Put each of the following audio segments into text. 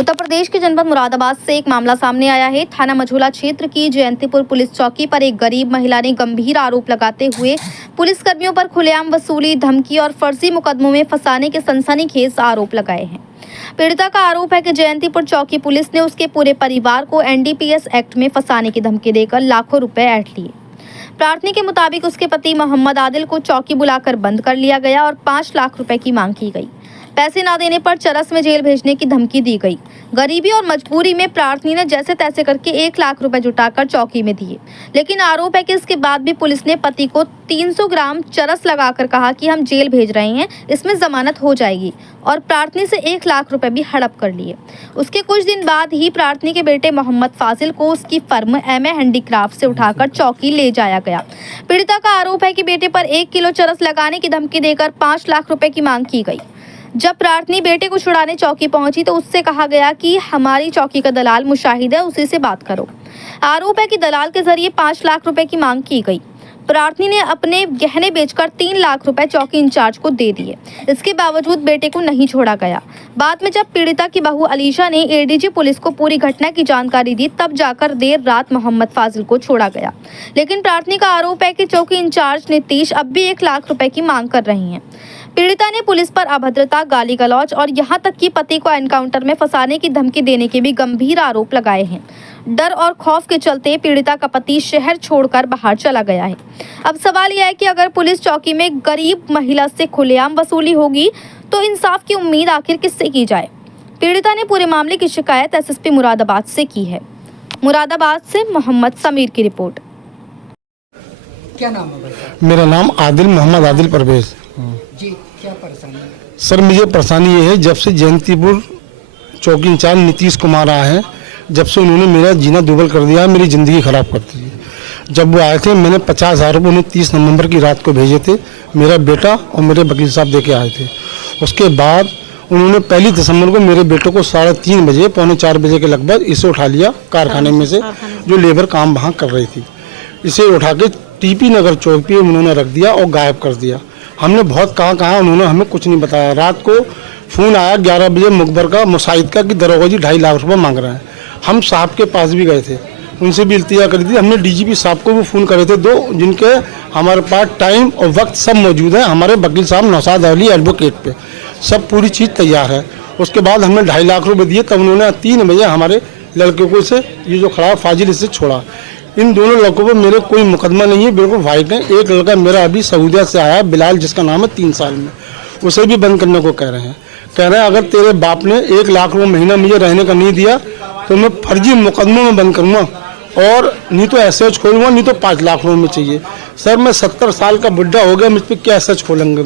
उत्तर प्रदेश के जनपद मुरादाबाद से एक मामला सामने आया है। थाना मझोला क्षेत्र की जयंतीपुर पुलिस चौकी पर एक गरीब महिला ने गंभीर आरोप लगाते हुए पुलिसकर्मियों पर खुलेआम वसूली, धमकी और फर्जी मुकदमों में फंसाने के सनसनीखेज आरोप लगाए हैं। पीड़िता का आरोप है कि जयंतीपुर चौकी पुलिस ने उसके पूरे परिवार को NDPS एक्ट में फंसाने की धमकी देकर लाखों रुपए ऐंठ लिए। प्रार्थना के मुताबिक उसके पति मोहम्मद आदिल को चौकी बुलाकर बंद कर लिया गया और 5 लाख रुपए की मांग की गई। पैसे ना देने पर चरस में जेल भेजने की धमकी दी गई। गरीबी और मजबूरी में प्रार्थना ने जैसे तैसे करके 1 लाख रुपए जुटाकर चौकी में दिए, लेकिन आरोप है कि इसके बाद भी पुलिस ने पति को 300 ग्राम चरस लगाकर कहा कि हम जेल भेज रहे हैं, इसमें जमानत हो जाएगी, और प्रार्थना से 1 लाख रुपए भी हड़प कर लिए। उसके कुछ दिन बाद ही प्रार्थना के बेटे मोहम्मद फाजिल को उसकी फर्म MA हैंडीक्राफ्ट से उठाकर चौकी ले जाया गया। पीड़िता का आरोप है कि बेटे पर 1 किलो चरस लगाने की धमकी देकर 5 लाख रुपए की मांग की गई। जब प्रार्थना बेटे को छुड़ाने चौकी पहुंची तो उससे कहा गया कि हमारी चौकी का दलाल मुशाहिद है, उसी से बात करो। आरोप है कि दलाल के जरिए 5 लाख रुपए की मांग की गई। प्रार्थना ने अपने गहने बेचकर 3 लाख रुपए चौकी इंचार्ज को दे दिए। इसके बावजूद बेटे को नहीं छोड़ा गया। बाद में जब पीड़िता की बहू अलीशा ने ADG पुलिस को पूरी घटना की जानकारी दी, तब जाकर देर रात मोहम्मद फाजिल को छोड़ा गया। लेकिन प्रार्थना का आरोप है कि चौकी इंचार्ज नीतीश अब भी 1 लाख रुपए की मांग कर रही हैं। पीड़िता ने पुलिस पर अभद्रता, गाली गलौज और यहां तक कि पति को एनकाउंटर में फंसाने की धमकी देने के भी गंभीर आरोप लगाए हैं। डर और खौफ के चलते पीड़िता का पति शहर छोड़कर बाहर चला गया है। अब सवाल यह है कि अगर पुलिस चौकी में गरीब महिला से खुलेआम वसूली होगी तो इंसाफ की उम्मीद आखिर किससे की जाए। पीड़िता ने पूरे मामले की शिकायत SSP मुरादाबाद से की है। मुरादाबाद से मोहम्मद समीर की रिपोर्ट। क्या नाम है भाई? मेरा नाम आदिल मोहम्मद आदिल परवेज। जी, क्या परेशानी है? सर, मुझे परेशानी ये है, जब से जयंतीपुर चौकी इंचार्ज नीतीश कुमार आए हैं, जब से उन्होंने मेरा जीना दुर्बल कर दिया, मेरी ज़िंदगी ख़राब कर दी है। जब वो आए थे, मैंने 50,000 रुपये उन्हें 30 नवंबर की रात को भेजे थे। मेरा बेटा और मेरे वकील साहब दे के आए थे। उसके बाद उन्होंने 1 दिसंबर को मेरे बेटे को 3:30 बजे, 3:45 बजे के लगभग इसे उठा लिया कारखाने में से, जो लेबर काम वहाँ कर रही थी। इसे उठा के TP नगर चौक पे उन्होंने रख दिया और गायब कर दिया। हमने बहुत कहा, उन्होंने हमें कुछ नहीं बताया। रात को फ़ोन आया 11 बजे मुखबर का, मुशाहिद का, कि दरोगा जी 2.5 लाख रुपये मांग रहे हैं। हम साहब के पास भी गए थे, उनसे भी इल्तिजा करी थी। हमने DGP साहब को भी फ़ोन करे थे, 2 जिनके हमारे पास टाइम और वक्त सब मौजूद है। हमारे वकील साहब नौशाद अली एडवोकेट पे सब पूरी चीज़ तैयार है। उसके बाद हमने 2.5 लाख रुपये दिए, तब उन्होंने 3 बजे हमारे लड़के को से, ये जो खड़ा फाजिल, इससे छोड़ा। इन दोनों लड़कों पर मेरे कोई मुकदमा नहीं है, बिल्कुल वाइट है। एक लड़का मेरा अभी सऊदिया से आया, बिलाल, जिसका नाम है, 3 साल में, उसे भी बंद करने को कह रहे हैं। अगर तेरे बाप ने 1 लाख रुपये महीना मुझे रहने का नहीं दिया तो मैं फर्जी मुकदमों में बंद करूँगा, और नहीं तो SH खोलूँगा, नहीं तो 5 लाख रुपये में चाहिए। सर, मैं 70 साल का बुढ़ा हो गया, मुझ पर क्या SH खोलेंगे?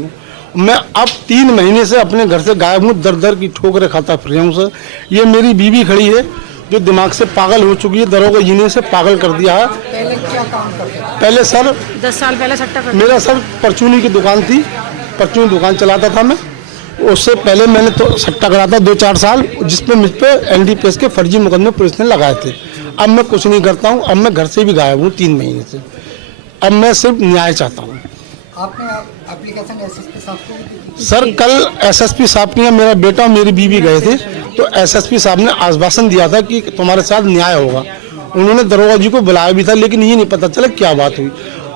मैं अब 3 महीने से अपने घर से गायब हूँ, दर दर की ठोकरें खाता फिर रहा हूँ। सर, ये मेरी बीवी खड़ी है जो दिमाग से पागल हो चुकी है, दरोगा जी ने से पागल कर दिया है। पहले क्या काम करते थे? पहले सर 10 साल पहले सट्टा करते। मेरा सर परचूनी की दुकान थी, परचूनी दुकान चलाता था मैं। उससे पहले मैंने तो सट्टा करा था 2-4 साल, जिसपे मुझ पर NDPS के फर्जी मुकदमे पुलिस ने लगाए थे। अब मैं कुछ नहीं करता हूँ, अब मैं घर से भी गायब हूँ 3 महीने से। अब मैं सिर्फ न्याय चाहता हूँ। आपने एप्लीकेशन SSP साहब को? सर, कल SSP साहब के यहाँ मेरा बेटा और मेरी बीवी गए थे, तो SSP साहब ने आश्वासन दिया था कि तुम्हारे साथ न्याय होगा। उन्होंने दरोगा जी को बुलाया भी था, लेकिन ये नहीं पता चला क्या बात हुई।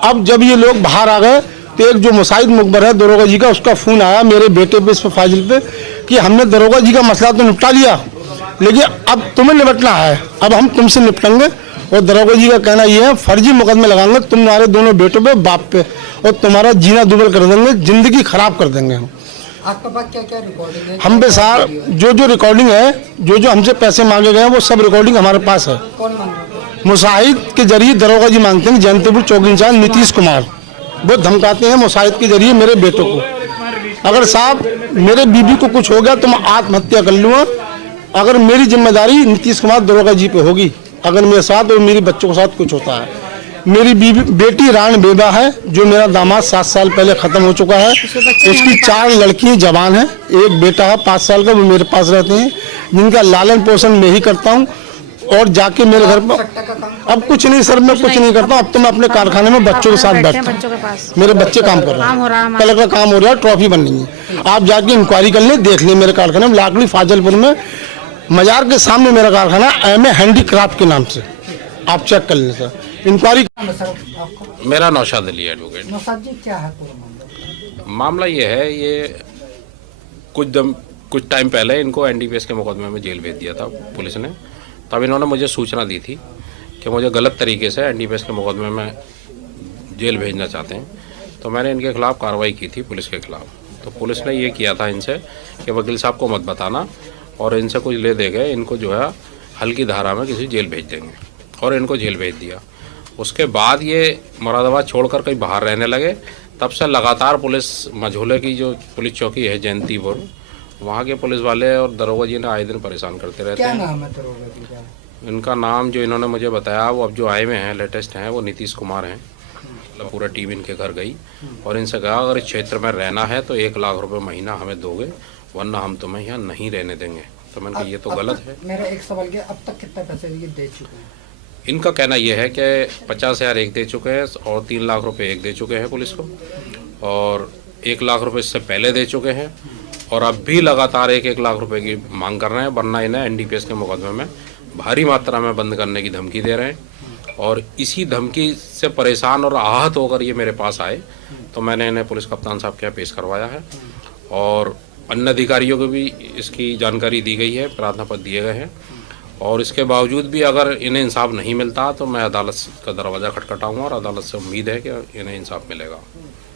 अब जब ये लोग बाहर आ गए तो एक जो मुशाहिद मुखबर है दरोगा जी का, उसका फ़ोन आया मेरे बेटे पे, इस पर फाजिल पे, कि हमने दरोगा जी का मसला तो निपटा लिया, लेकिन अब तुम्हें निपटना है, अब हम तुमसे निपटेंगे। और दरोगा जी का कहना ये है, फर्जी मुकदमे लगाएंगे तुम्हारे दोनों बेटों पे, बाप पे, और तुम्हारा जीना दुर्बल कर देंगे, ज़िंदगी ख़राब कर देंगे हम। आपके पास क्या क्या रिकॉर्डिंग है? हम पे सार जो रिकॉर्डिंग है, जो हमसे पैसे मांगे गए हैं, वो सब रिकॉर्डिंग हमारे पास है। कौन मांग रहा है? मुशाहिद के जरिए दरोगा जी मांगते हैं, जयंतीपुर चौकी इंचार्ज नीतीश कुमार, वो धमकाते हैं मुशाहिद के जरिए मेरे बेटों को। अगर साहब मेरे बीबी को कुछ हो गया तो मैं आत्महत्या कर लूँगा। अगर मेरी जिम्मेदारी नीतीश कुमार दरोगा जी पे होगी, अगर मेरे साथ और मेरे बच्चों के साथ कुछ होता है। मेरी बेटी रान बेबा है, जो मेरा दामाद 7 साल पहले ख़त्म हो चुका है। उसकी 4 लड़कियाँ जवान हैं, एक बेटा है 5 साल का, वो मेरे पास रहते हैं, जिनका लालन पोषण मैं ही करता हूँ। और जाके मेरे घर पर अब कुछ नहीं सर, मैं कुछ नहीं करता। अब तो मैं अपने कारखाने में बच्चों के साथ बैठता हूँ, मेरे बच्चे काम कर रहे हैं, कल का काम हो रहा है, ट्रॉफी बननी है। आप जाके इंक्वायरी कर लें, देख लें मेरे कारखाने में, लाकड़ी फाजलपुर में मजार के सामने मेरा कारखाना एम.ए. हैंडीक्राफ्ट के नाम से, आप चेक कर लें सर। इंक्वायरी नाम है सर आपका? मेरा नौशाद अली एडवोकेट। नौशाद जी, क्या है पूरा मामला? मामला ये है, ये कुछ टाइम पहले इनको एनडीपीएस के मुकदमे में जेल भेज दिया था पुलिस ने। तब इन्होंने मुझे सूचना दी थी कि मुझे गलत तरीके से एनडीपीएस के मुकदमे में जेल भेजना चाहते हैं, तो मैंने इनके खिलाफ़ कार्रवाई की थी पुलिस के खिलाफ़। तो पुलिस ने ये किया था इनसे कि वकील साहब को मत बताना, और इनसे कुछ ले दे गए, इनको जो है हल्की धारा में किसी जेल भेज देंगे, और इनको जेल भेज दिया। उसके बाद ये मुरादाबाद छोड़कर कहीं बाहर रहने लगे। तब से लगातार पुलिस मझोले की जो पुलिस चौकी है जयंतीपुर, वहाँ के पुलिस वाले और दरोगा जी ने आए दिन परेशान करते रहते क्या हैं। नाम है दरोगा जी का? इनका नाम जो इन्होंने मुझे बताया, वो अब जो आए हुए हैं लेटेस्ट हैं, वो नीतीश कुमार हैं। मतलब पूरा टीम इनके घर गई और इनसे कहा अगर इस क्षेत्र में रहना है तो 1 लाख रुपए महीना हमें दोगे, वरना हम तुम्हें यहाँ नहीं रहने देंगे। तो मैंने कहा ये तो गलत है। मेरा एक सवाल के, अब तक कितना पैसे ये दे चुके हैं? इनका कहना यह है कि 50,000 एक दे चुके हैं और 3 लाख रुपए एक दे चुके हैं पुलिस को, और 1 लाख रुपए इससे पहले दे चुके हैं, और अब भी लगातार 1-1 लाख रुपए की मांग कर रहे हैं, वरना इन्हें एनडीपीएस के मुकदमे में भारी मात्रा में बंद करने की धमकी दे रहे हैं। और इसी धमकी से परेशान और आहत होकर ये मेरे पास आए, तो मैंने इन्हें पुलिस कप्तान साहब के यहाँ पेश करवाया है, और अन्य अधिकारियों को भी इसकी जानकारी दी गई है, प्रार्थना पत्र दिए गए हैं। और इसके बावजूद भी अगर इन्हें इंसाफ नहीं मिलता तो मैं अदालत का दरवाज़ा खटखटाऊंगा, और अदालत से उम्मीद है कि इन्हें इंसाफ मिलेगा।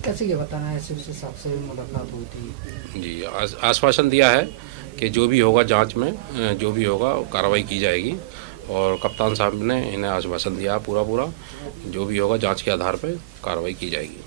कैसे ये बताना है, एसपी साहब से भी मुलाकात हुई थी? जी, आश्वासन दिया है कि जो भी होगा जांच में, जो भी होगा कार्रवाई की जाएगी, और कप्तान साहब ने इन्हें आश्वासन दिया पूरा जो भी होगा जांच के आधार पर कार्रवाई की जाएगी।